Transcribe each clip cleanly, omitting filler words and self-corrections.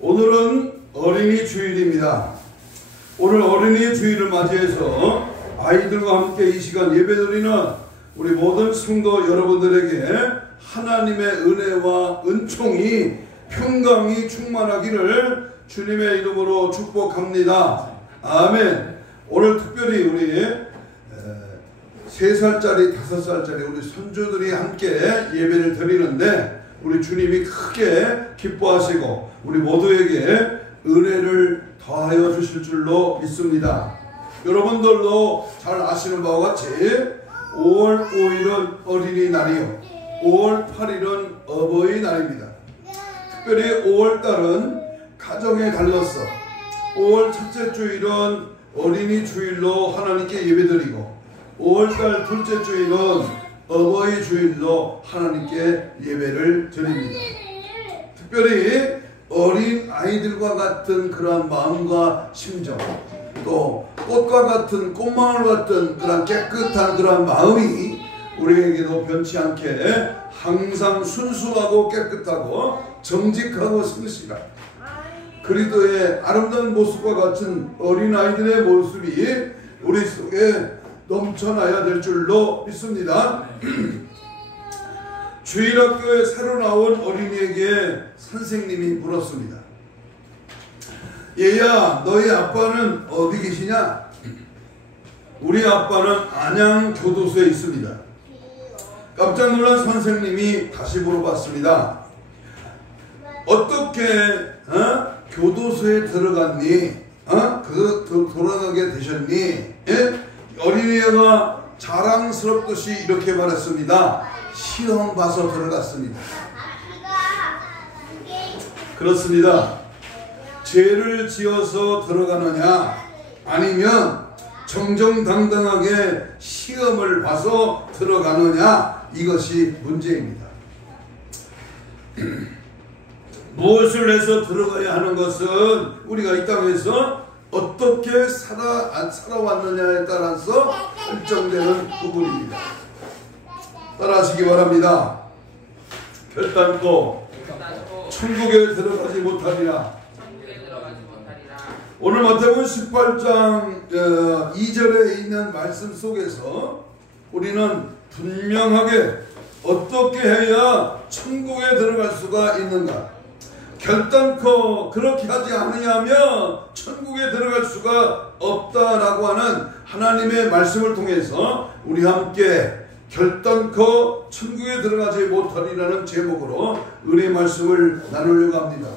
오늘은 어린이 주일입니다. 오늘 어린이 주일을 맞이해서 아이들과 함께 이 시간 예배드리는 우리 모든 성도 여러분들에게 하나님의 은혜와 은총이 평강이 충만하기를 주님의 이름으로 축복합니다. 아멘. 오늘 특별히 우리 3살짜리 5살짜리 우리 손주들이 함께 예배를 드리는데 우리 주님이 크게 기뻐하시고 우리 모두에게 은혜를 더하여 주실 줄로 믿습니다. 여러분들도 잘 아시는 바와 같이 5월 5일은 어린이날이요 5월 8일은 어버이날입니다. 특별히 5월달은 가정의 달로서 5월 첫째 주일은 어린이 주일로 하나님께 예배드리고 5월달 둘째 주일은 어버이 주일로 하나님께 예배를 드립니다. 특별히 어린 아이들과 같은 그런 마음과 심정, 또 꽃과 같은 꽃마을 같은 그런 깨끗한 그런 마음이 우리에게도 변치 않게 항상 순수하고 깨끗하고 정직하고 성실한 그리스도의 아름다운 모습과 같은 어린 아이들의 모습이 우리 속에 넘쳐나야 될 줄로 믿습니다. 주일학교에 새로 나온 어린이에게 선생님이 물었습니다. 얘야, 너희 아빠는 어디 계시냐? 우리 아빠는 안양교도소에 있습니다. 깜짝 놀란 선생님이 다시 물어봤습니다. 어떻게 교도소에 들어갔니? 돌아가게 되셨니? 예? 어린이가 자랑스럽듯이 이렇게 말했습니다. 시험 봐서 들어갔습니다. 그렇습니다. 죄를 지어서 들어가느냐 아니면 정정당당하게 시험을 봐서 들어가느냐 이것이 문제입니다. 무엇을 해서 들어가야 하는 것은 우리가 이 땅에서 어떻게 살아왔느냐에 따라서 결정되는 부분입니다. 따라하시기 바랍니다. 결단코 천국에 들어가지 못하리라. 오늘 마태복음 18장 2절에 있는 말씀 속에서 우리는 분명하게 어떻게 해야 천국에 들어갈 수가 있는가, 결단코 그렇게 하지 않으면 천국에 들어갈 수가 없다라고 하는 하나님의 말씀을 통해서 우리 함께 결단코 천국에 들어가지 못하리라는 제목으로 은혜 말씀을 나누려고 합니다.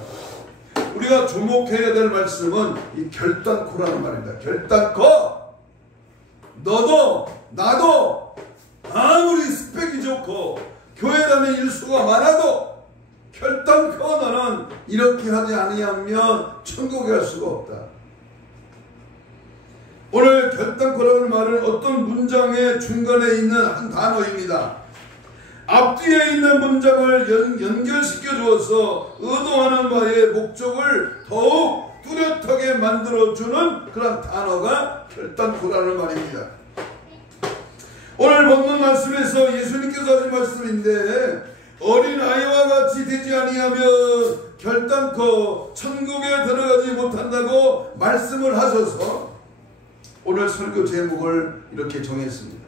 우리가 주목해야 될 말씀은 이 결단코라는 말입니다. 결단코 너도 나도 아무리 스펙이 좋고 교회 다니는 일수가 많아도 결단코 너는 이렇게 하지 않으면 천국에 갈 수가 없다. 오늘 결단코라는 말은 어떤 문장의 중간에 있는 한 단어입니다. 앞뒤에 있는 문장을 연결시켜 주어서 의도하는 바의 목적을 더욱 뚜렷하게 만들어주는 그런 단어가 결단코라는 말입니다. 오늘 본문 말씀에서 예수님께서 하신 말씀인데 어린아이와 같이 되지 아니하면 결단코 천국에 들어가지 못한다고 말씀을 하셔서 오늘 설교 제목을 이렇게 정했습니다.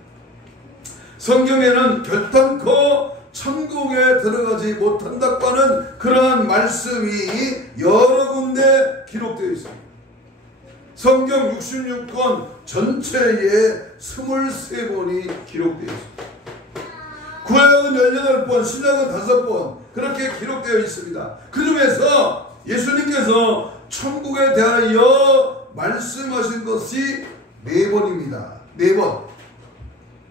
성경에는 결단코 천국에 들어가지 못한다고 하는 그러한 말씀이 여러 군데 기록되어 있습니다. 성경 66권 전체에 23번이 기록되어 있습니다. 구약은 18번, 신약은 5번 그렇게 기록되어 있습니다. 그 중에서 예수님께서 천국에 대하여 말씀하신 것이 4번입니다. 4번.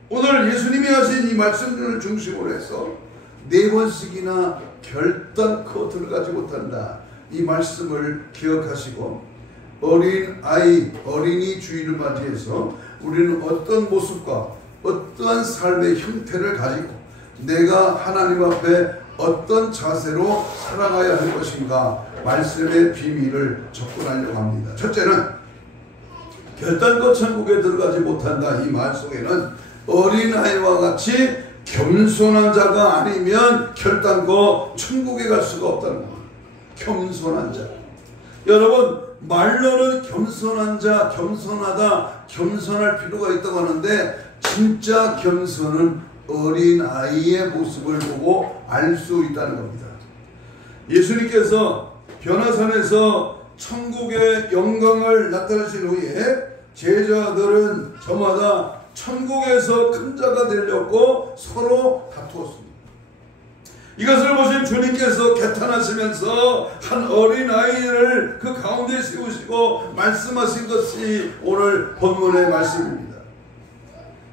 오늘 예수님이 하신 이 말씀들을 중심으로 해서 4번씩이나 결단코 들어가지 못한다. 이 말씀을 기억하시고 어린이 주일을 맞이해서 우리는 어떤 모습과 어떠한 삶의 형태를 가지고 내가 하나님 앞에 어떤 자세로 살아가야 할 것인가 말씀의 비밀을 접근하려고 합니다. 첫째는 결단코 천국에 들어가지 못한다. 이 말 속에는 어린아이와 같이 겸손한 자가 아니면 결단코 천국에 갈 수가 없다는 겁니다. 겸손한 자. 여러분, 말로는 겸손한 자, 겸손하다, 겸손할 필요가 있다고 하는데 진짜 겸손은 어린아이의 모습을 보고 알 수 있다는 겁니다. 예수님께서 변화산에서 천국의 영광을 나타내신 후에 제자들은 저마다 천국에서 큰 자가 되려고 서로 다투었습니다. 이것을 보신 주님께서 개탄하시면서 한 어린아이를 그 가운데 세우시고 말씀하신 것이 오늘 본문의 말씀입니다.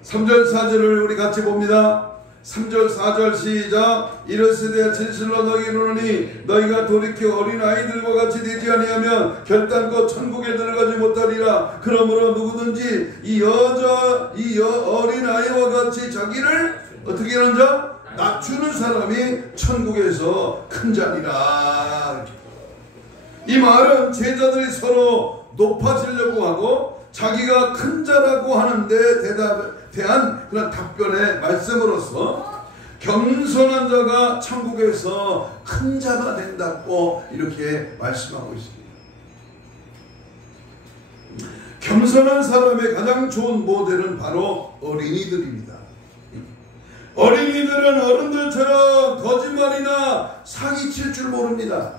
3절 4절을 우리 같이 봅니다. 3절 4절 시작. 이르시되 진실로 너희에게 이르노니 너희가 돌이켜 어린아이들과 같이 되지 아니하면 결단코 천국에 들어가지 못하리라. 그러므로 누구든지 이 어린아이와 같이 자기를 어떻게 하는 자? 낮추는 사람이 천국에서 큰 자니라. 이 말은 제자들이 서로 높아지려고 하고 자기가 큰 자라고 하는데 대한 그런 답변의 말씀으로서 겸손한 자가 천국에서 큰 자가 된다고 이렇게 말씀하고 있습니다. 겸손한 사람의 가장 좋은 모델은 바로 어린이들입니다. 어린이들은 어른들처럼 거짓말이나 사기칠 줄 모릅니다.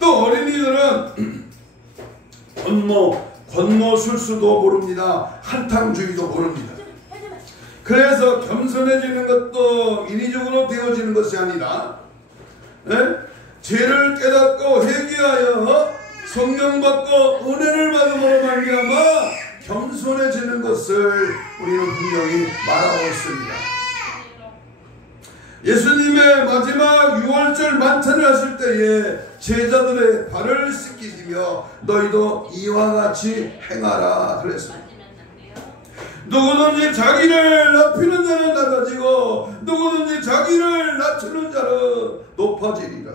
또 어린이들은 권모술수도 모릅니다. 한탕주의도 모릅니다. 그래서 겸손해지는 것도 인위적으로 되어지는 것이 아니라 죄를 깨닫고 회개하여 성령 받고 은혜를 받음으로 말미암아 겸손해지는 것을 우리는 분명히 말하고 있습니다. 예수님의 마지막 6월절 만찬을 하실 때에 제자들의 발을 씻기시며 너희도 이와 같이 행하라 그랬습니다. 누구든지 자기를 높이는 자는 낮아지고 누구든지 자기를 낮추는 자는 높아지리라.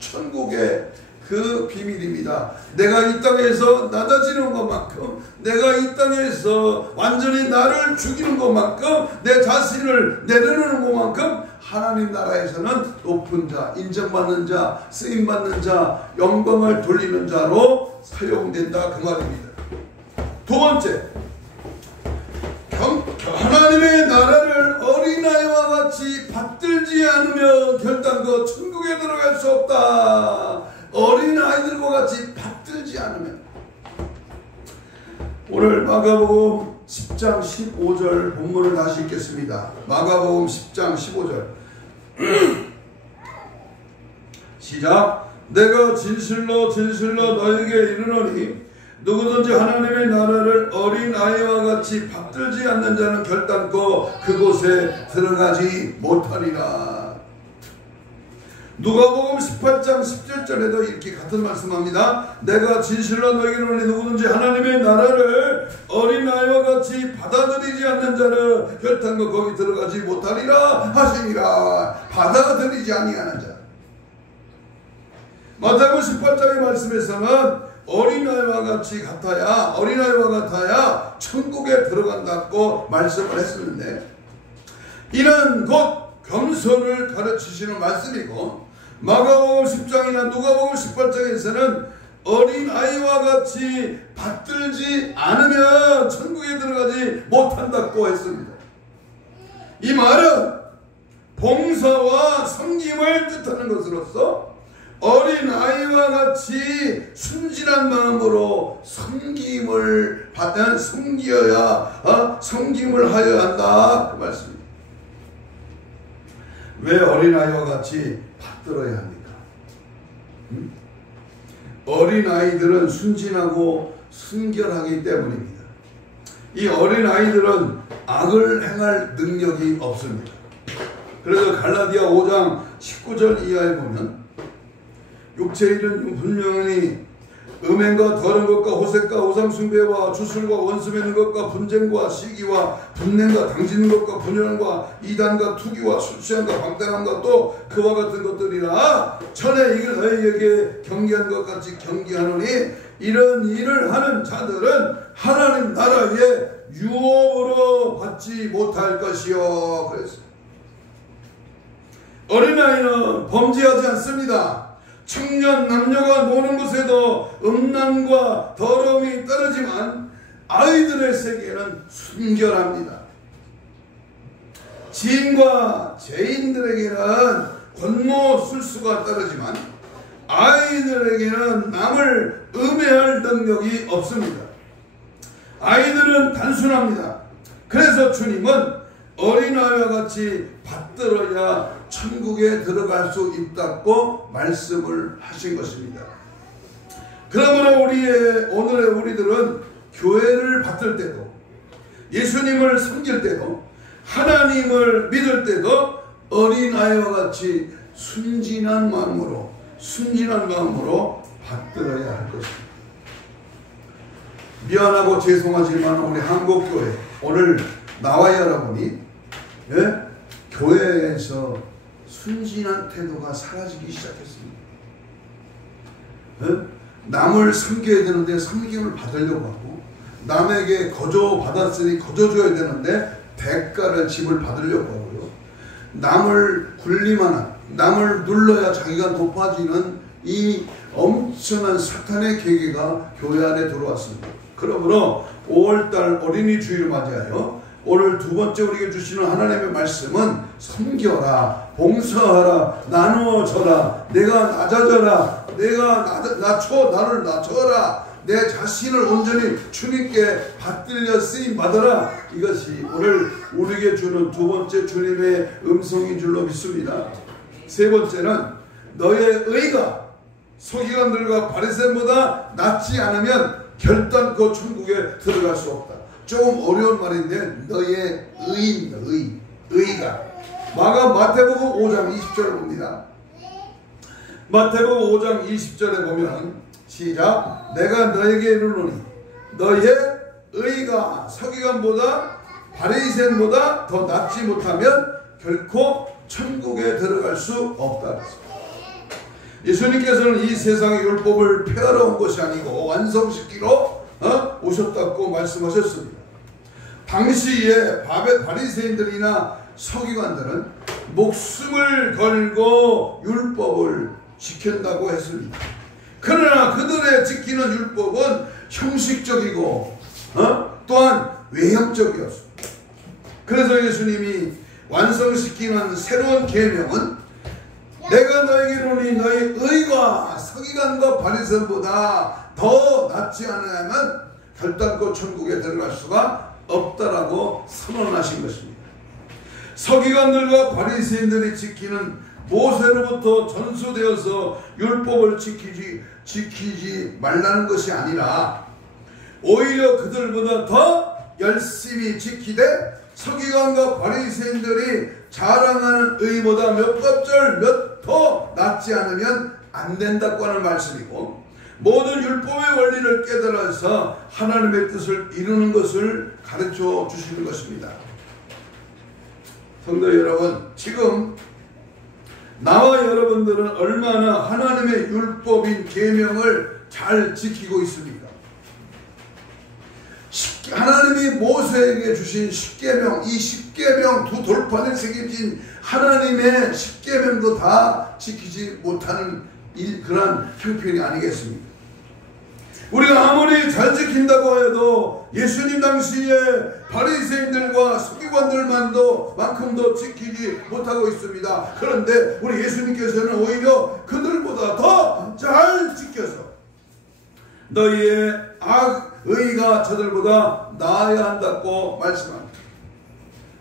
천국의 그 비밀입니다. 내가 이 땅에서 낮아지는 것만큼, 내가 이 땅에서 완전히 나를 죽이는 것만큼, 내 자신을 내려놓는 것만큼 하나님 나라에서는 높은 자, 인정받는 자, 쓰임받는 자, 영광을 돌리는 자로 사용된다 그 말입니다. 두 번째, 하나님의 나라를 어린아이와 같이 받들지 않으면 결단코 천국에 들어갈 수 없다. 어린아이들과 같이 받들지 않으면. 오늘 마가복음 10장 15절 본문을 다시 읽겠습니다. 마가복음 10장 15절 시작. 내가 진실로 너에게 이르노니 누구든지 하나님의 나라를 어린아이와 같이 받들지 않는 자는 결단코 그곳에 들어가지 못하리라. 누가복음 18장 17절에도 이렇게 같은 말씀합니다. 내가 진실로 너에게 이르노니 누구든지 하나님의 나라를 어린아이와 같이 받아들이지 않는 자는 결단코 거기 들어가지 못하리라 하시니라. 받아들이지 아니하는 자. 마태복음 18장의 말씀에서는 어린아이와 같아야 천국에 들어간다고 말씀을 했었는데, 이는 곧 겸손을 가르치시는 말씀이고, 마가복음 10장이나 누가복음 18장에서는 어린아이와 같이 받들지 않으면 천국에 들어가지 못한다고 했습니다. 이 말은 봉사와 섬김을 뜻하는 것으로서 어린아이와 같이 순진한 마음으로 섬김을 하여야 한다 그 말씀입니다. 왜 어린아이와 같이 받들어야 합니까? 어린아이들은 순진하고 순결하기 때문입니다. 이 어린아이들은 악을 행할 능력이 없습니다. 그래서 갈라디아 5장 19절 이하에 보면 육체의 일은 분명히 음행과 더러운 것과 호색과 우상숭배와 주술과 원수 맺는 것과 분쟁과 시기와 분냄과 당지는 것과 분열과 이단과 투기와 술취함과 방탕함과 또 그와 같은 것들이라 전에 이걸 너희에게 경계한 것 같이 경계하노니 이런 일을 하는 자들은 하나님 나라에 유업으로 받지 못할 것이요. 그래서 어린아이는 범죄하지 않습니다. 청년 남녀가 노는 곳에도 음란과 더러움이 떨어지만 아이들의 세계는 순결합니다. 지인과 죄인들에게는 권모술수가 떨어지만 아이들에게는 남을 음해할 능력이 없습니다. 아이들은 단순합니다. 그래서 주님은 어린아이와 같이 받들어야 천국에 들어갈 수 있다고 말씀을 하신 것입니다. 그러므로 오늘의 우리들은 교회를 받들 때도, 예수님을 섬길 때도, 하나님을 믿을 때도 어린아이와 같이 순진한 마음으로 받들어야 할 것입니다. 미안하고 죄송하지만 우리 한국교회, 오늘 나와 여러분이 교회에서 순진한 태도가 사라지기 시작했습니다. 남을 섬겨야 되는데 섬김을 받으려고 하고, 남에게 거저 받았으니 거저 줘야 되는데 대가를 집을 받으려고 하고요. 남을 굴리만한, 남을 눌러야 자기가 높아지는 이 엄청난 사탄의 계계가 교회 안에 들어왔습니다. 그러므로 5월달 어린이 주일을 맞이하여 오늘 두 번째 우리에게 주시는 하나님의 말씀은 섬겨라, 봉사하라, 나누어져라, 내가 낮아져라, 내가 나를 낮춰라, 내 자신을 온전히 주님께 받들려 쓰임 받아라. 이것이 오늘 우리에게 주는 두 번째 주님의 음성인 줄로 믿습니다. 세 번째는 너의 의가 서기관들과 바리새인보다 낫지 않으면 결단코 천국에 들어갈 수 없다. 조금 어려운 말인데 너의 의입니다. 의가. 마태복음 5장 20절을 봅니다. 마태복음 5장 20절에 보면 시작. 내가 너에게 이르노니 너의 의가 서기관보다 바리새인보다 더 낫지 못하면 결코 천국에 들어갈 수 없다. 예수님께서는 이 세상의 율법을 폐하러 온 것이 아니고 완성시키러 오셨다고 말씀하셨습니다. 당시에 바리새인들이나 서기관들은 목숨을 걸고 율법을 지킨다고 했습니다. 그러나 그들의 지키는 율법은 형식적이고 또한 외형적이었습니다. 그래서 예수님이 완성시키는 새로운 계명은 내가 너에게 이르노니 너희 의가 서기관과 바리새인보다 더 낫지 않으면 결단코 천국에 들어갈 수가 없다라고 선언하신 것입니다. 서기관들과 바리새인들이 지키는 모세로부터 전수되어서 율법을 지키지 말라는 것이 아니라 오히려 그들보다 더 열심히 지키되 서기관과 바리새인들이 자랑하는 의보다 몇 갑절 몇 더 낫지 않으면 안 된다고 하는 말씀이고, 모든 율법의 원리를 깨달아서 하나님의 뜻을 이루는 것을 가르쳐 주시는 것입니다. 성도 여러분, 지금 나와 여러분들은 얼마나 하나님의 율법인 계명을 잘 지키고 있습니까? 하나님이 모세에게 주신 십계명, 이 십계명 두 돌판에 새겨진 하나님의 십계명도 다 지키지 못하는 그런 형편이 아니겠습니까? 우리가 아무리 잘 지킨다고 해도 예수님 당시에 바리새인들과 서기관들만큼도 지키지 못하고 있습니다. 그런데 우리 예수님께서는 오히려 그들보다 더 잘 지켜서 너희의 의가 저들보다 나아야 한다고 말씀합니다.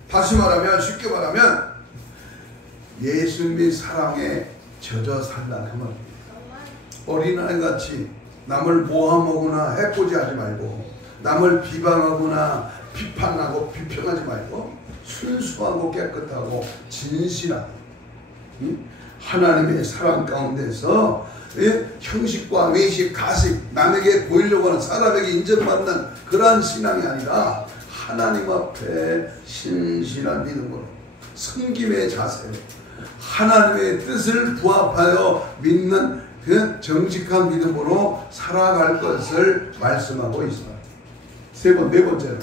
다시 말하면, 쉽게 말하면 예수님의 사랑에 젖어 살라 그 말입니다. 어린아이같이 남을 모함하거나 해코지하지 말고, 남을 비방하거나 비판하고 비평하지 말고, 순수하고 깨끗하고 진실하고 하나님의 사랑 가운데서 형식과 외식, 가식, 남에게 보이려고 하는, 사람에게 인정받는 그러한 신앙이 아니라 하나님 앞에 신실한 믿음으로, 섬김의 자세로 하나님의 뜻을 부합하여 믿는 그 정직한 믿음으로 살아갈 것을 말씀하고 있습니다. 네 번째로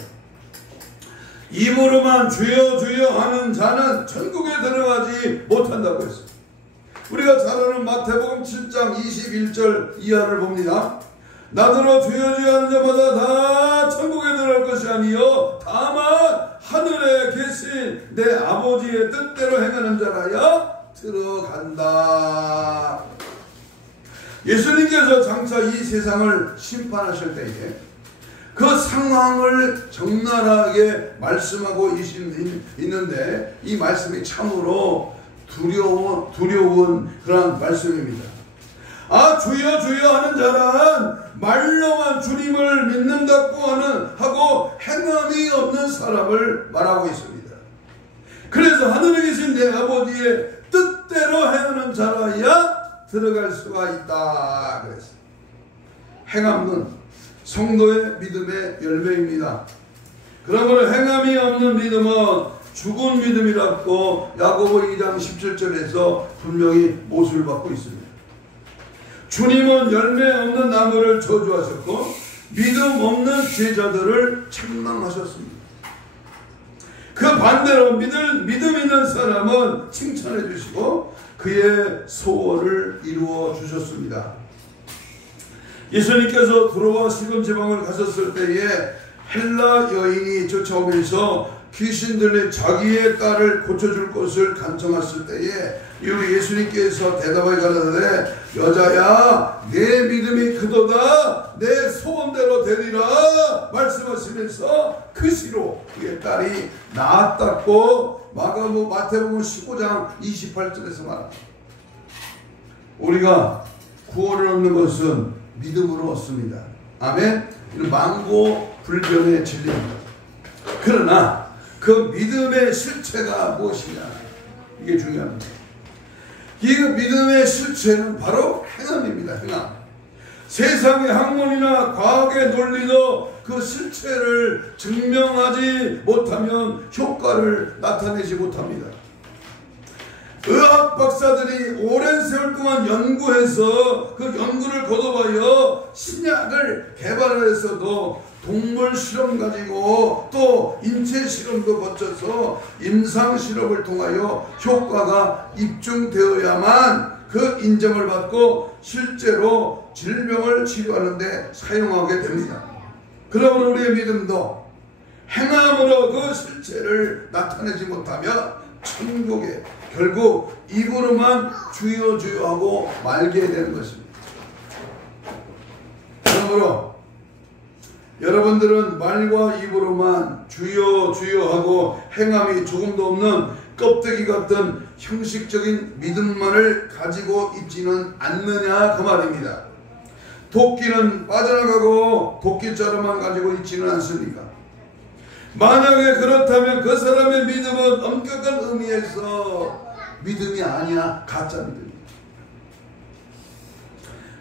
입으로만 주여 주여 하는 자는 천국에 들어가지 못한다고 했습니다. 우리가 잘 아는 마태복음 7장 21절 이하를 봅니다. 나더러 주여 주여 하는 자마다 다 천국에 들어갈 것이 아니요 다만 하늘에 계신 내 아버지의 뜻대로 행하는 자라야 들어간다. 예수님께서 장차 이 세상을 심판하실 때에 그 상황을 적나라하게 말씀하고 있는데 이 말씀이 참으로 두려운 그런 말씀입니다. 아 주여 주여 하는 자란 말로만 주님을 믿는다고 하고 행함이 없는 사람을 말하고 있습니다. 그래서 하늘에 계신 내 아버지의 뜻대로 행하는 자라야 들어갈 수가 있다 그랬어요. 행함은 성도의 믿음의 열매입니다. 그러므로 행함이 없는 믿음은 죽은 믿음이라고 야고보 2장 17절에서 분명히 모습을 받고 있습니다. 주님은 열매 없는 나무를 저주하셨고 믿음 없는 제자들을 책망하셨습니다. 그 반대로 믿음 있는 사람은 칭찬해 주시고 그의 소원을 이루어 주셨습니다. 예수님께서 두로와 시돈 지방을 가셨을 때에 헬라 여인이 쫓아오면서 귀신 들린 자기의 딸을 고쳐줄 것을 간청했을 때에 우리 예수님께서 대답하여 가라사대 여자야 내 믿음이 크도다 내 소원대로 되리라 말씀하시면서 그 시로 그의 딸이 나았다고 마태복음 15장 28절에서 말합니다. 우리가 구원을 얻는 것은 믿음으로 얻습니다. 아멘. 이는 만고불변의 진리입니다. 그러나 그 믿음의 실체가 무엇이냐 이게 중요합니다. 이 믿음의 실체는 바로 행함입니다. 행함. 세상의 학문이나 과학의 논리도 그 실체를 증명하지 못하면 효과를 나타내지 못합니다. 의학 박사들이 오랜 세월 동안 연구해서 그 연구를 거듭하여 신약을 개발해서도 동물 실험 가지고 또 인체 실험도 거쳐서 임상 실험을 통하여 효과가 입증되어야만 그 인정을 받고 실제로 질병을 치료하는 데 사용하게 됩니다. 그러면 우리의 믿음도 행함으로 그 실체를 나타내지 못하면 천국에 결국 입으로만 주여 주여 하고 말게 되는 것입니다. 그러므로 여러분들은 말과 입으로만 주여 주여 하고 행함이 조금도 없는 껍데기 같은 형식적인 믿음만을 가지고 있지는 않느냐 그 말입니다. 도끼는 빠져나가고 도끼자루만 가지고 있지는 않습니까? 만약에 그렇다면 그 사람의 믿음은 엄격한 의미에서 믿음이 아니야 가짜 믿음입니다.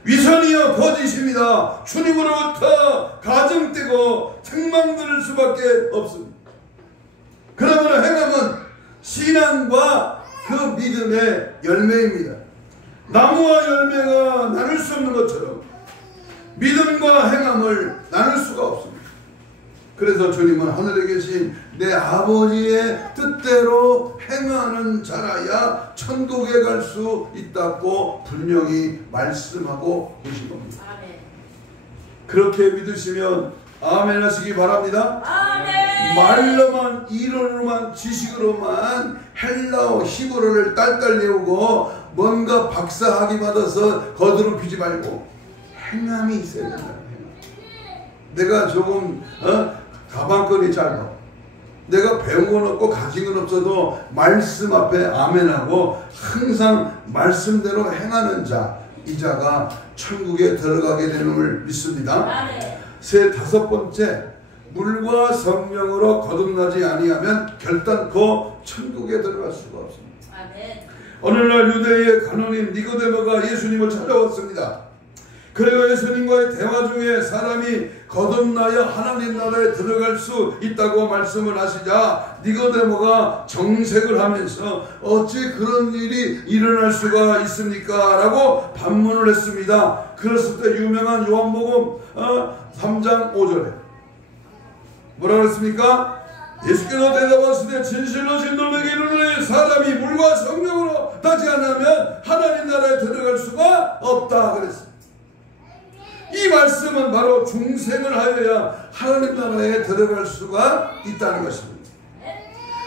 위선이여 거짓입니다. 주님으로부터 가증되고 책망 들을 수밖에 없습니다. 그러므로 행함은 신앙과 그 믿음의 열매입니다. 나무와 열매가 나눌 수 없는 것처럼 믿음과 행함을 나눌 수가 없습니다. 그래서 주님은 하늘에 계신 내 아버지의 뜻대로 행하는 자라야 천국에 갈 수 있다고 분명히 말씀하고 계신 겁니다. 아멘. 그렇게 믿으시면 아멘 하시기 바랍니다. 아멘. 말로만 이론으로만 지식으로만 헬라어 히브리어를 딸딸 외우고 뭔가 박사학위 받아서 거드름 피지 말고 행함이 있어야 된다. 내가 조금 가방끈이 짧아. 내가 배운 건 없고 가진 건 없어도 말씀 앞에 아멘하고 항상 말씀대로 행하는 자, 이 자가 천국에 들어가게 되는 걸 믿습니다. 다섯 번째, 물과 성령으로 거듭나지 아니하면 결단코 천국에 들어갈 수가 없습니다. 오늘날 유대의 간원인 니고데모가 예수님을 찾아왔습니다. 그리고 예수님과의 대화 중에 사람이 거듭나야 하나님 나라에 들어갈 수 있다고 말씀을 하시자 니고데모가 정색을 하면서 어찌 그런 일이 일어날 수가 있습니까? 라고 반문을 했습니다. 그랬을 때 유명한 요한복음 3장 5절에 뭐라 그랬습니까? 예수께서 대답하시되 진실로 진실로 이르노니 사람이 물과 성령으로 나지 않으면 하나님 나라에 들어갈 수가 없다 그랬습니다. 이 말씀은 바로 중생을 하여야 하나님 나라에 들어갈 수가 있다는 것입니다.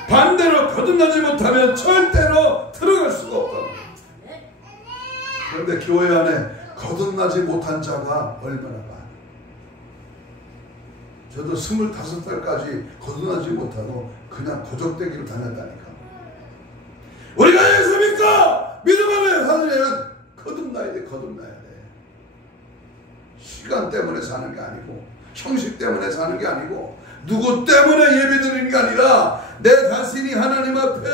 반대로 거듭나지 못하면 절대로 들어갈 수가 없다. 그런데 교회 안에 거듭나지 못한 자가 얼마나 많아요. 저도 25살까지 거듭나지 못하고 그냥 고적대기로 다녔다니까. 우리가 예수 믿고 믿음 안에 살려면 거듭나야 돼. 거듭나야 돼. 시간 때문에 사는 게 아니고 형식 때문에 사는 게 아니고 누구 때문에 예배드리는 게 아니라 내 자신이 하나님 앞에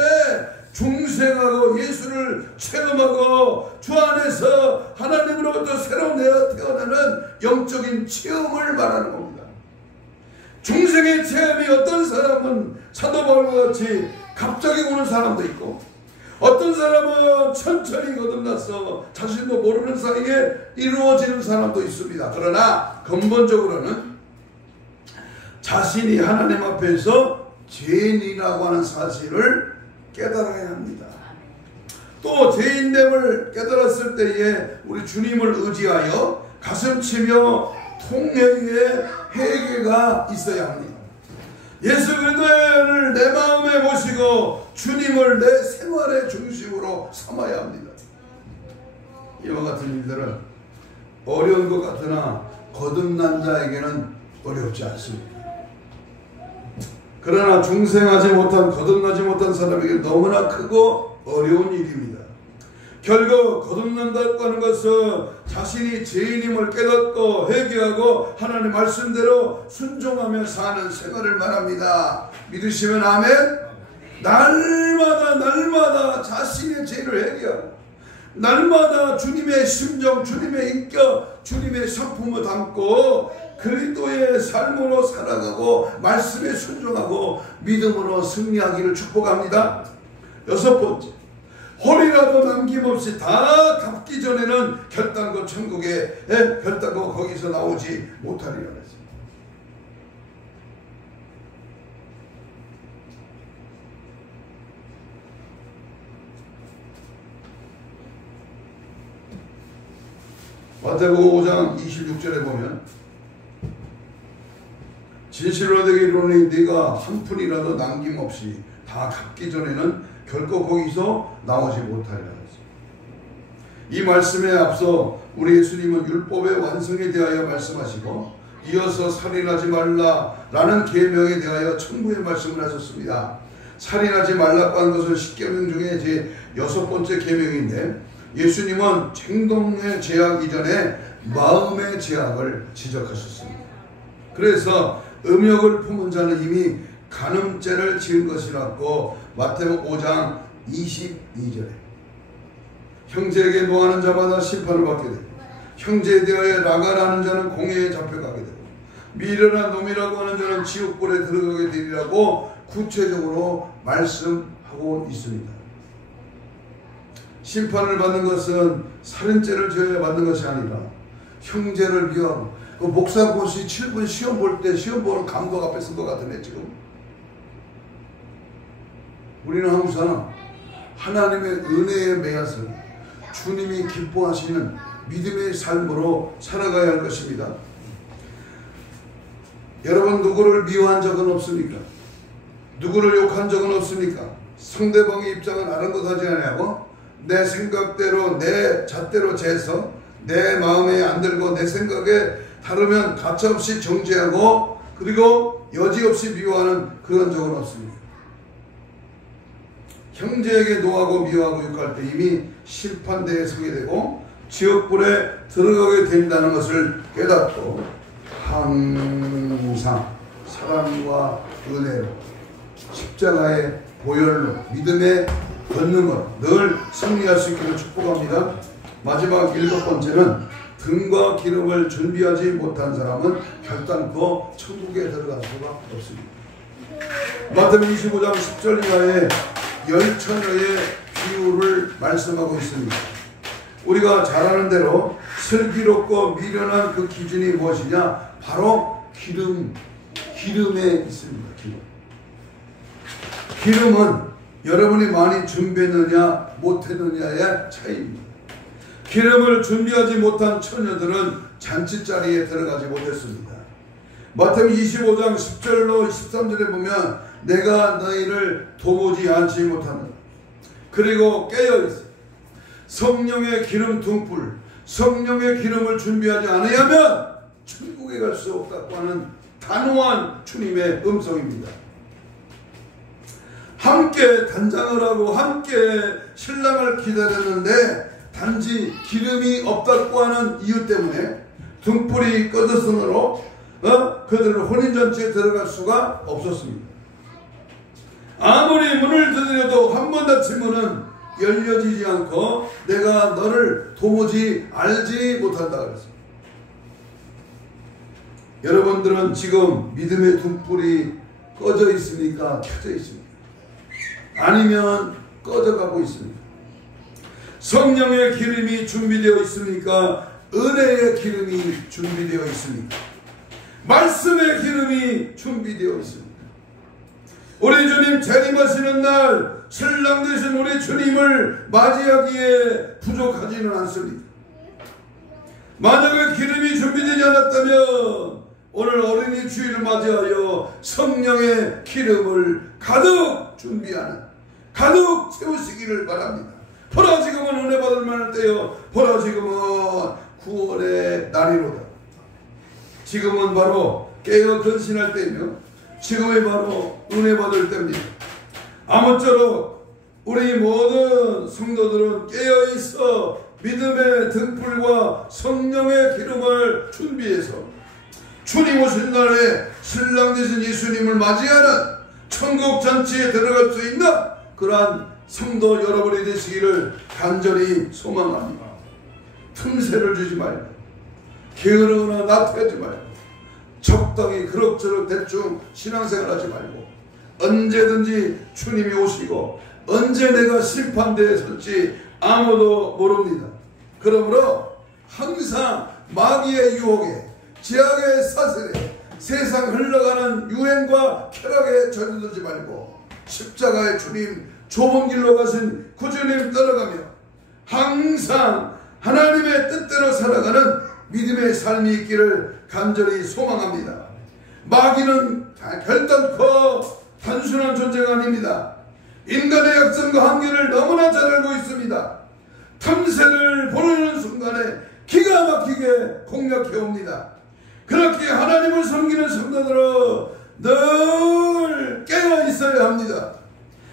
중생하고 예수를 체험하고 주 안에서 하나님으로부터 새로 태어나는 영적인 체험을 말하는 겁니다. 중생의 체험이 어떤 사람은 사도 바울과 같이 갑자기 오는 사람도 있고 어떤 사람은 천천히 거듭나서 자신도 모르는 사이에 이루어지는 사람도 있습니다. 그러나 근본적으로는 자신이 하나님 앞에서 죄인이라고 하는 사실을 깨달아야 합니다. 또 죄인됨을 깨달았을 때에 우리 주님을 의지하여 가슴치며 통회의 회개가 있어야 합니다. 예수 그리스도를 내 마음에 모시고 주님을 내 생활의 중심으로 삼아야 합니다. 이와 같은 일들은 어려운 것 같으나 거듭난 자에게는 어렵지 않습니다. 그러나 중생하지 못한 거듭나지 못한 사람에게 너무나 크고 어려운 일입니다. 결국 거듭난다고 하는 것은 자신이 죄인임을 깨닫고 회개하고 하나님 말씀대로 순종하며 사는 생활을 말합니다. 믿으시면 아멘. 날마다 자신의 죄를 회개하고 날마다 주님의 심정, 주님의 인격, 주님의 성품을 담고 그리스도의 삶으로 살아가고 말씀에 순종하고 믿음으로 승리하기를 축복합니다. 6번째, 홀이라도 남김없이 다 갚기 전에는 결단코 천국에 결단코 거기서 나오지 못하리라 했습니다. 마태복음 5장 26절에 보면 진실로 내게 이르노니 네가 한 푼이라도 남김없이 다 갚기 전에는 결코 거기서 나오지 못하리라 했습니다. 이 말씀에 앞서 우리 예수님은 율법의 완성에 대하여 말씀하시고 이어서 살인하지 말라라는 계명에 대하여 천부의 말씀을 하셨습니다. 살인하지 말라고 하는 것은 10계명 중에 제 6번째 계명인데 예수님은 행동의 제약 이전에 마음의 제약을 지적하셨습니다. 그래서 음욕을 품은 자는 이미 간음죄를 지은 것이라고 마태복음 5장 22절에 형제에게 노하는 자마다 심판을 받게 되고 형제에 대하여 나가라는 자는 공회에 잡혀가게 되고 미련한 놈이라고 하는 자는 지옥불에 들어가게 되리라고 구체적으로 말씀하고 있습니다. 심판을 받는 것은 살인죄를 지어야 받는 것이 아니라 형제를 미워하고 그 목사 고시 7분 시험 볼 때 시험 보는 감독 앞에 쓴 것 같은데 지금 우리는 항상 하나님의 은혜에 매여서 주님이 기뻐하시는 믿음의 삶으로 살아가야 할 것입니다. 여러분 누구를 미워한 적은 없습니까? 누구를 욕한 적은 없습니까? 상대방의 입장을 아랑곳하지 않냐고 내 생각대로 내 잣대로 재서 내 마음에 안 들고 내 생각에 다르면 가차없이 정죄하고 그리고 여지없이 미워하는 그런 적은 없습니다. 형제에게 노하고 미워하고 욕할 때 이미 심판대에 서게 되고 지옥불에 들어가게 된다는 것을 깨닫고 항상 사랑과 은혜로 십자가의 보혈로 믿음의 권능으로 늘 승리할 수 있기를 축복합니다. 마지막 7번째는 등과 기름을 준비하지 못한 사람은 결단코 천국에 들어갈 수가 없습니다. 마태복음 25장 10절 이하에 10처녀의 비유를 말씀하고 있습니다. 우리가 잘 아는 대로 슬기롭고 미련한 그 기준이 무엇이냐? 바로 기름에 있습니다. 기름. 기름은 여러분이 많이 준비했느냐 못했느냐의 차이입니다. 기름을 준비하지 못한 처녀들은 잔치자리에 들어가지 못했습니다. 마태복음 25장 10절로 13절에 보면 내가 너희를 도무지 앉지 못한다. 그리고 깨어있어. 성령의 기름 등불, 성령의 기름을 준비하지 않으면 천국에 갈 수 없다고 하는 단호한 주님의 음성입니다. 함께 단장을 하고 함께 신랑을 기다렸는데 단지 기름이 없다고 하는 이유 때문에 등불이 꺼졌으므로 그들은 혼인잔치에 들어갈 수가 없었습니다. 아무리 문을 두드려도 한 번 닫힌 문은 열려지지 않고 내가 너를 도무지 알지 못한다 그랬습니다. 여러분들은 지금 믿음의 등불이 꺼져 있습니까? 켜져 있습니까? 아니면 꺼져가고 있습니다. 성령의 기름이 준비되어 있습니까? 은혜의 기름이 준비되어 있습니까? 말씀의 기름이 준비되어 있습니다. 우리 주님 재림하시는 날 신랑 되신 우리 주님을 맞이하기에 부족하지는 않습니다. 만약에 기름이 준비되지 않았다면 오늘 어린이 주일을 맞이하여 성령의 기름을 가득 준비하는, 가득 채우시기를 바랍니다. 보라 지금은 은혜 받을 만할 때요, 보라 지금은 구원의 날이로다. 지금은 바로 깨어 근신할 때이며 지금이 바로 은혜 받을 때입니다. 아무쪼록 우리 모든 성도들은 깨어있어 믿음의 등불과 성령의 기름을 준비해서 주님 오신 날에 신랑 되신 예수님을 맞이하는 천국 잔치에 들어갈 수 있는 그러한 성도 여러분이 되시기를 간절히 소망합니다. 틈새를 주지 말고 게으르거나 나태하지 말고 적당히 그럭저럭 대충 신앙생활 하지 말고 언제든지 주님이 오시고 언제 내가 심판대에 설지 아무도 모릅니다. 그러므로 항상 마귀의 유혹에, 지악의 사슬에, 세상 흘러가는 유행과 쾌락에 젖어들지 말고 십자가의 주님, 좁은 길로 가신 구주님 따라가며 항상 하나님의 뜻대로 살아가는 믿음의 삶이 있기를 간절히 소망합니다. 마귀는 결단코 단순한 존재가 아닙니다. 인간의 약점과 한계를 너무나 잘 알고 있습니다. 틈새를 보내는 순간에 기가 막히게 공략해옵니다. 그렇게 하나님을 섬기는 성도들은 늘 깨어 있어야 합니다.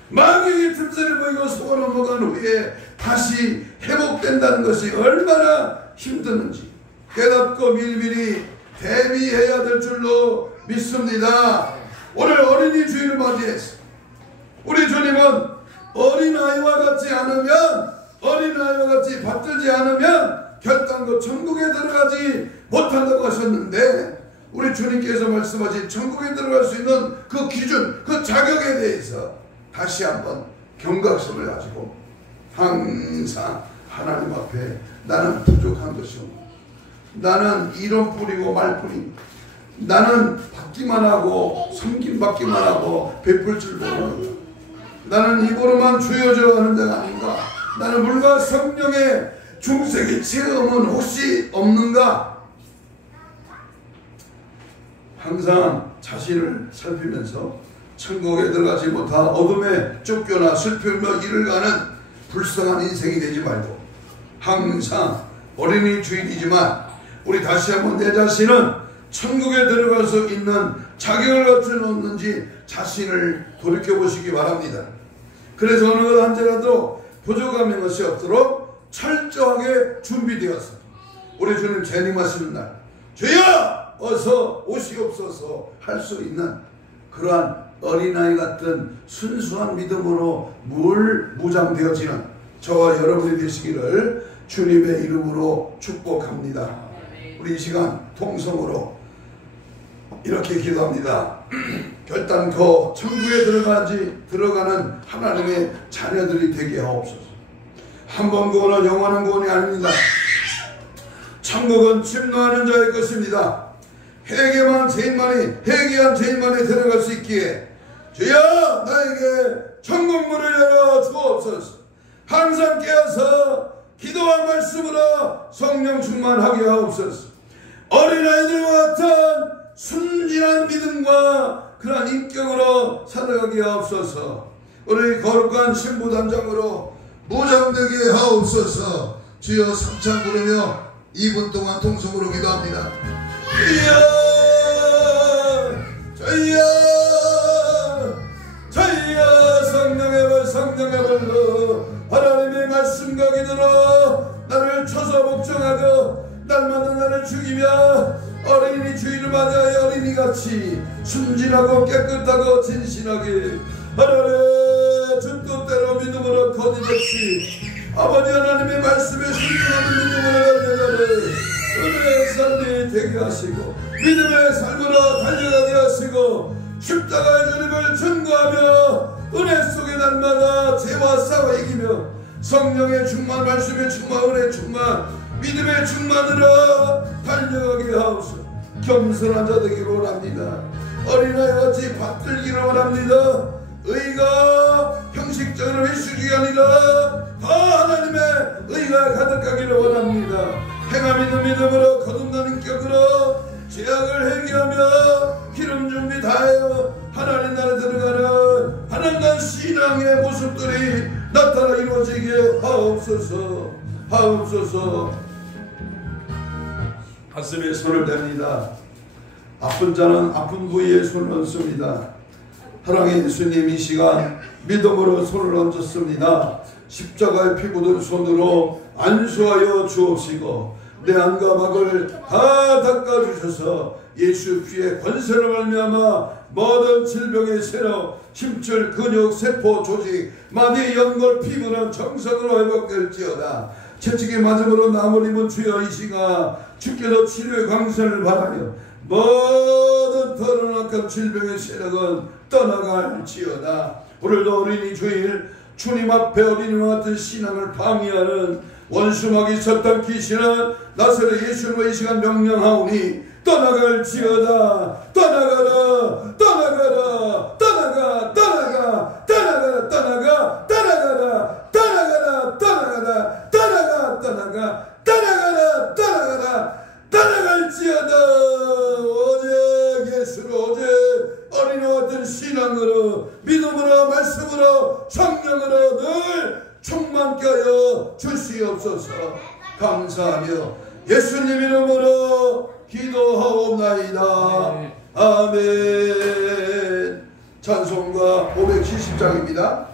마귀의 틈새를 보이고 속아 넘어간 후에 다시 회복된다는 것이 얼마나 힘드는지 깨닫고 미리미리 대비해야 될 줄로 믿습니다. 오늘 어린이 주일을 맞이해서 우리 주님은 어린아이와 같지 않으면, 어린아이와 같이 받들지 않으면 결단코 천국에 들어가지 못한다고 하셨는데, 우리 주님께서 말씀하신 천국에 들어갈 수 있는 그 기준, 그 자격에 대해서 다시 한번 경각심을 가지고 항상 하나님 앞에 나는 부족한 것이오, 나는 이론뿐이고 말뿐이고, 나는 받기만 하고 섬김받기만 하고 베풀 줄 모르는가, 나는 입으로만 주여져 하는 자가 아닌가, 나는 물과 성령의 중생의 체험은 혹시 없는가. 항상 자신을 살피면서 천국에 들어가지 못한 어둠에 쫓겨나 슬프며 이를 가는 불쌍한 인생이 되지 말고 항상 어린이 주일이지만 우리 다시 한번 내 자신은 천국에 들어갈 수 있는 자격을 갖추었는지 자신을 돌이켜보시기 바랍니다. 그래서 어느 것 한자라도 부족함인 것이 없도록 철저하게 준비되어서 우리 주님 재림하시는 날 주여 어서 오시옵소서 할 수 있는 그러한 어린아이 같은 순수한 믿음으로 무장되어지는 저와 여러분이 되시기를 주님의 이름으로 축복합니다. 우리 이 시간 통성으로 이렇게 기도합니다. 결단코 천국에 들어가는 하나님의 자녀들이 되게 하옵소서. 한 번 구원은 영원한 구원이 아닙니다. 천국은 침노하는 자의 것입니다. 회개한 죄인만이 들어갈 수 있기에 주여 나에게 천국문을 열어 주옵소서. 항상 깨어서 기도와 말씀으로 성령 충만하게 하옵소서. 어린아이들과 같은 순진한 믿음과 그러한 인격으로 살아가게 하옵소서. 우리 거룩한 신부단장으로 무장되게 하옵소서. 주여 삼창 부르며 2분 동안 통성으로 기도합니다. 주여 주여 성령의 발 성령의 발로 하나님의 말씀과 기도로 나를 쳐서 복종하고 날마다 나를 죽이며 어린이 주인을 맞이하여 어린이같이 순진하고 깨끗하고 진실하게 하나님 주 뜻대로 믿음으로 거짓없이 아버지 하나님의 말씀에 순종하는 믿음으로 달려가는 은혜의 삶이 되게 하시고 믿음의 삶으로 달려가게 하시고 십자가의 주님을 증거하며 은혜 속에 날마다 죄와 싸워 이기며 성령의 충만, 말씀의 충만, 은혜의 충만, 믿음의 충만으로 달려가게 하옵소서. 겸손한 자 되기를 원합니다. 어린아이같이 받들기를 원합니다. 의가 형식적으로 일시적이 아니라 더 하나님의 의가 가득하기를 원합니다. 행함 있는 믿음으로 거듭난 인격으로 죄악을 회개하며 기름 준비 다하여 하나님 나라에 들어가는 하나님과 신앙의 모습들이 나타나 이루어지게 하옵소서. 하옵소서. 가슴에 손을 댑니다. 아픈 자는 아픈 부위에 손을 얹습니다. 사랑의 예수님, 이 시간 믿음으로 손을 얹었습니다. 십자가의 피 묻은 손으로 안수하여 주옵시고 내 안과 막을 다 닦아주셔서 예수 피의 권세로 말미암아 모든 질병의 세력, 심줄, 근육, 세포, 조직, 마디, 연골, 피부는 정상으로 회복될지어다. 채찍에 맞음으로 남을 입은 주여 이 시간 주께서 치료의 광선을 바라며 모든 더러운 악한 질병의 세력은 떠나갈지어다. 오늘도 어린이 주일 주님 앞에 어린이와 같은 신앙을 방해하는 원수마귀撒旦 귀신은 나사렛 예수로 이 시간 명령하오니 떠나갈지어다. 떠나가라 떠나가라 떠나가 떠나가 떠나가라 떠나가 떠나가라 떠나가라 떠나가라 떠나가 떠나가 떠나가라 떠나가라 떠나갈지어다. 오직 예수로 오직 어린이와 같은 신앙으로 믿음으로 말씀으로 성령으로 늘 충만케 하여 주시옵소서. 감사하며 예수님 이름으로 기도하옵나이다. 아멘. 찬송가 570장입니다.